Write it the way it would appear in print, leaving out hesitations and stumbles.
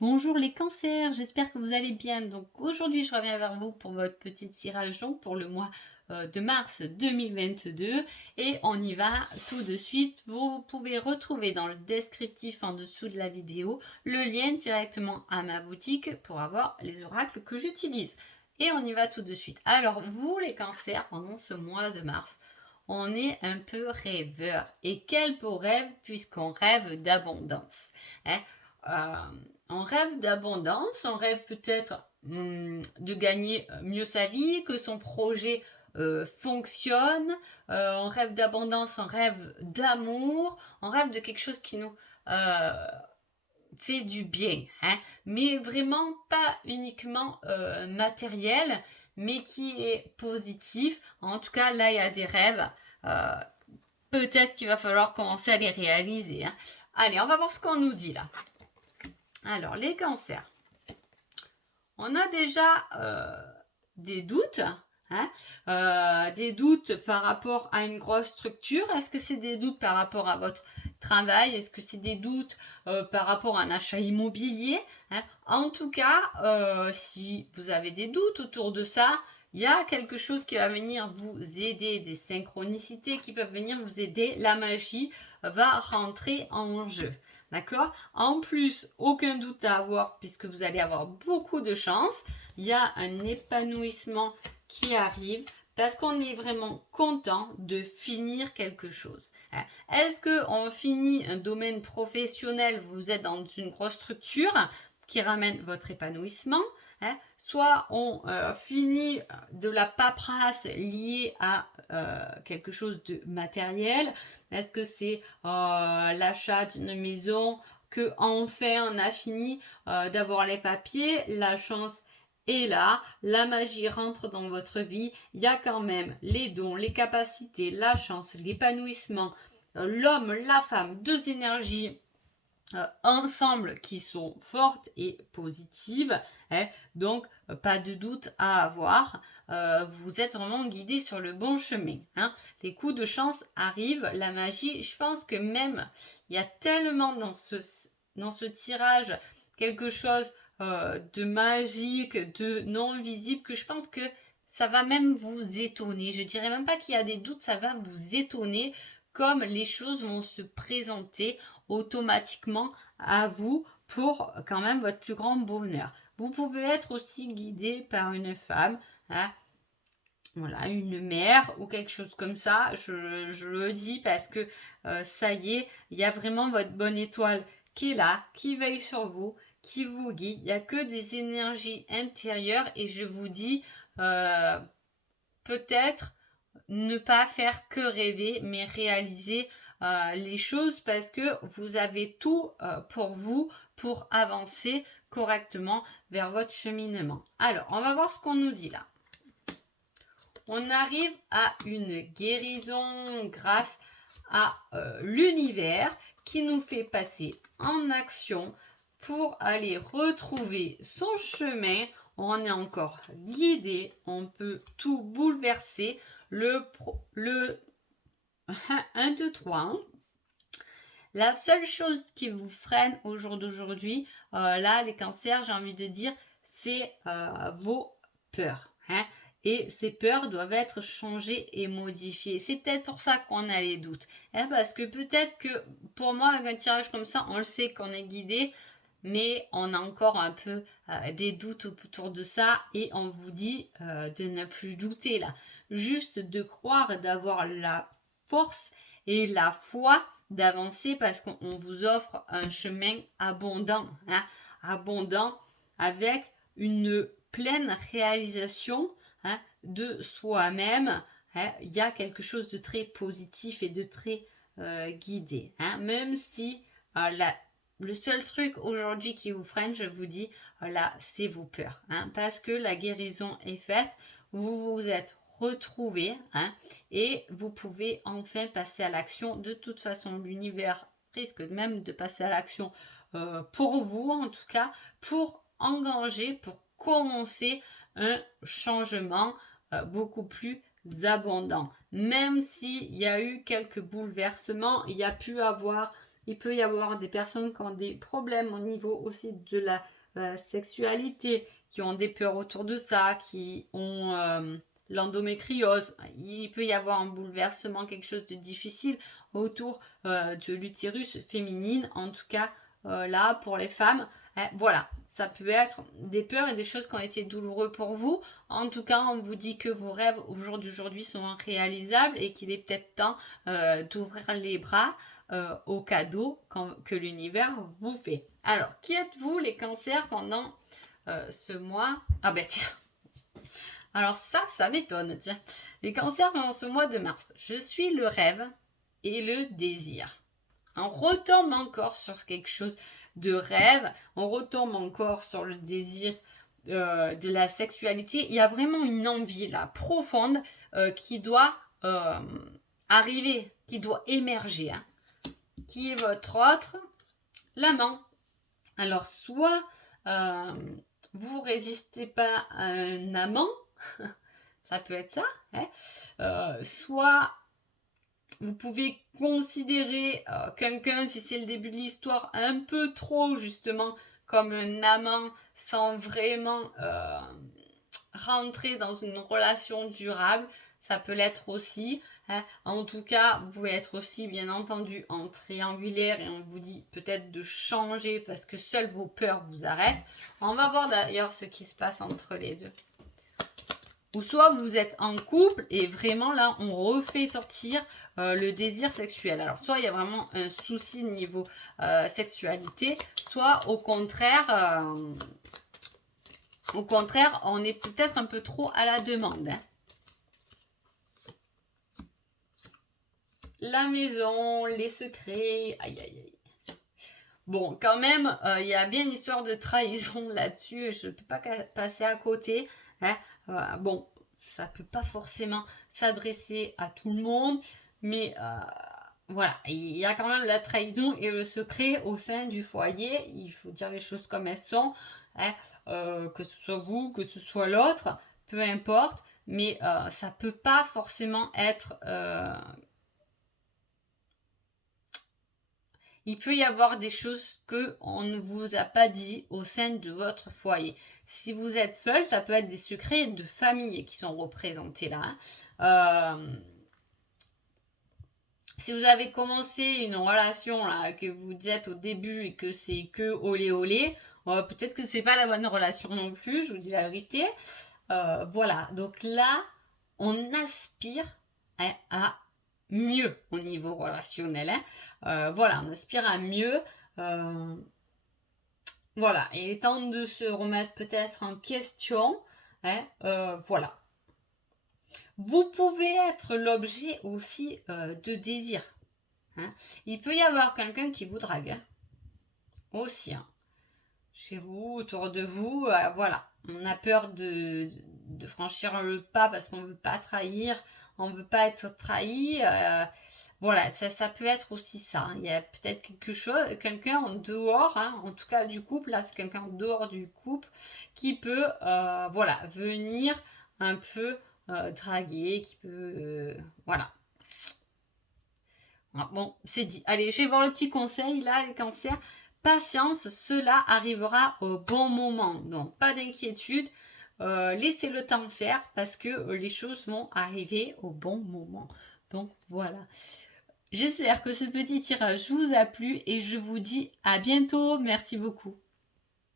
Bonjour les cancers, j'espère que vous allez bien. Donc aujourd'hui, je reviens vers vous pour votre petit tirage donc pour le mois de mars 2022 et on y va tout de suite. Vous pouvez retrouver dans le descriptif en dessous de la vidéo le lien directement à ma boutique pour avoir les oracles que j'utilise. Et on y va tout de suite. Alors vous les cancers, pendant ce mois de mars, on est un peu rêveur. Et quel beau rêve puisqu'on rêve d'abondance. Hein. Euh, on rêve d'abondance, on rêve peut-être de gagner mieux sa vie, que son projet fonctionne, on rêve d'abondance, on rêve d'amour, on rêve de quelque chose qui nous fait du bien, hein, mais vraiment pas uniquement matériel, mais qui est positif. En tout cas, là, il y a des rêves. euh, Peut-être qu'il va falloir commencer à les réaliser. Hein. Allez, on va voir ce qu'on nous dit là. Alors, les cancers. On a déjà des doutes, hein, des doutes par rapport à une grosse structure. Est-ce que c'est des doutes par rapport à votre travail? Est-ce que c'est des doutes par rapport à un achat immobilier, hein? En tout cas, si vous avez des doutes autour de ça, il y a quelque chose qui va venir vous aider, des synchronicités qui peuvent venir vous aider. La magie va rentrer en jeu. D'accord? En plus, aucun doute à avoir puisque vous allez avoir beaucoup de chance. Il y a un épanouissement qui arrive parce qu'on est vraiment content de finir quelque chose. Est-ce qu'on finit un domaine professionnel, vous êtes dans une grosse structure qui ramène votre épanouissement, soit on finit de la paperasse liée à quelque chose de matériel. Est-ce que c'est l'achat d'une maison, que enfin on a fini d'avoir les papiers, la chance est là, la magie rentre dans votre vie, il y a quand même les dons, les capacités, la chance, l'épanouissement, l'homme, la femme, deux énergies ensemble qui sont fortes et positives, hein, donc pas de doute à avoir, vous êtes vraiment guidé sur le bon chemin, hein. Les coups de chance arrivent, la magie, je pense que même il y a tellement dans ce tirage quelque chose de magique, de non visible, que je pense que ça va même vous étonner. Je dirais même pas qu'il y a des doutes, ça va vous étonner comme les choses vont se présenter automatiquement à vous pour quand même votre plus grand bonheur. Vous pouvez être aussi guidé par une femme, hein, voilà, une mère ou quelque chose comme ça. Je le dis parce que ça y est, il y a vraiment votre bonne étoile qui est là, qui veille sur vous, qui vous guide. Il n'y a que des énergies intérieures et je vous dis euh, peut-être ne pas faire que rêver, mais réaliser les choses parce que vous avez tout pour vous pour avancer correctement vers votre cheminement. Alors, on va voir ce qu'on nous dit là. On arrive à une guérison grâce à l'univers qui nous fait passer en action pour aller retrouver son chemin. On est encore guidé, on peut tout bouleverser. Le 1, 2, 3. La seule chose qui vous freine au jour d'aujourd'hui, là, les cancers, j'ai envie de dire, c'est vos peurs. Hein. Et ces peurs doivent être changées et modifiées. C'est peut-être pour ça qu'on a les doutes. Hein, parce que peut-être que pour moi, avec un tirage comme ça, on le sait qu'on est guidé, mais on a encore un peu des doutes autour de ça et on vous dit de ne plus douter là. Juste de croire, d'avoir la force et la foi d'avancer parce qu'on vous offre un chemin abondant, hein, abondant avec une pleine réalisation hein, de soi-même. Hein, il y a quelque chose de très positif et de très guidé. Hein, même si le seul truc aujourd'hui qui vous freine, je vous dis, là, c'est vos peurs. Hein, parce que la guérison est faite, vous vous êtes retrouvés hein, et vous pouvez enfin passer à l'action. De toute façon, l'univers risque même de passer à l'action pour vous, en tout cas, pour engager, pour commencer un changement beaucoup plus abondant. Même s'il y a eu quelques bouleversements, il y a pu avoir Il peut y avoir des personnes qui ont des problèmes au niveau aussi de la sexualité, qui ont des peurs autour de ça, qui ont l'endométriose. Il peut y avoir un bouleversement, quelque chose de difficile autour de l'utérus féminine, en tout cas là pour les femmes. Voilà, ça peut être des peurs et des choses qui ont été douloureuses pour vous. En tout cas, on vous dit que vos rêves au jour d'aujourd'hui sont réalisables et qu'il est peut-être temps d'ouvrir les bras aux cadeaux que l'univers vous fait. Alors, qui êtes-vous les cancers pendant ce mois? Ah ben tiens. Alors ça m'étonne, tiens. Les cancers pendant ce mois de mars. Je suis le rêve et le désir. On retombe encore sur quelque chose de rêve, on retombe encore sur le désir de la sexualité. Il y a vraiment une envie là, profonde, qui doit arriver, qui doit émerger. Hein. Qui est votre autre? L'amant. Alors, soit vous résistez pas à un amant, ça peut être ça, hein, soit vous pouvez considérer quelqu'un, si c'est le début de l'histoire, un peu trop justement comme un amant sans vraiment rentrer dans une relation durable. Ça peut l'être aussi. Hein. En tout cas, vous pouvez être aussi bien entendu en triangulaire et on vous dit peut-être de changer parce que seules vos peurs vous arrêtent. On va voir d'ailleurs ce qui se passe entre les deux. Ou soit vous êtes en couple et vraiment là on refait sortir le désir sexuel. Alors soit il y a vraiment un souci niveau sexualité, soit au contraire on est peut-être un peu trop à la demande. Hein. La maison, les secrets, aïe aïe aïe. Bon, quand même, il y a bien une histoire de trahison là-dessus, je ne peux pas passer à côté. Hein. Bon, ça peut pas forcément s'adresser à tout le monde, mais voilà, il y a quand même la trahison et le secret au sein du foyer. Il faut dire les choses comme elles sont, hein, que ce soit vous, que ce soit l'autre, peu importe, mais ça peut pas forcément être... Il peut y avoir des choses qu'on ne vous a pas dit au sein de votre foyer. Si vous êtes seul, ça peut être des secrets de famille qui sont représentés là. Hein. Si vous avez commencé une relation là, que vous êtes au début et que c'est que olé olé, peut-être que c'est pas la bonne relation non plus, je vous dis la vérité. Voilà, donc là, on aspire à mieux au niveau relationnel. Hein. Voilà, on aspire à mieux. Voilà, il est temps de se remettre peut-être en question. Hein. Voilà. Vous pouvez être l'objet aussi de désir. Hein. Il peut y avoir quelqu'un qui vous drague. Hein. Aussi. Hein. Chez vous, autour de vous, voilà. On a peur de franchir le pas parce qu'on ne veut pas trahir, on ne veut pas être trahi. Voilà, ça peut être aussi ça. Il y a peut-être quelqu'un en dehors, hein, en tout cas du couple, là c'est quelqu'un en dehors du couple qui peut voilà, venir un peu draguer, qui peut... voilà. Bon, c'est dit. Allez, je vais voir le petit conseil, là, les cancers. Patience, cela arrivera au bon moment. Donc, pas d'inquiétude. Laissez le temps faire parce que les choses vont arriver au bon moment. Donc, voilà. J'espère que ce petit tirage vous a plu et je vous dis à bientôt. Merci beaucoup.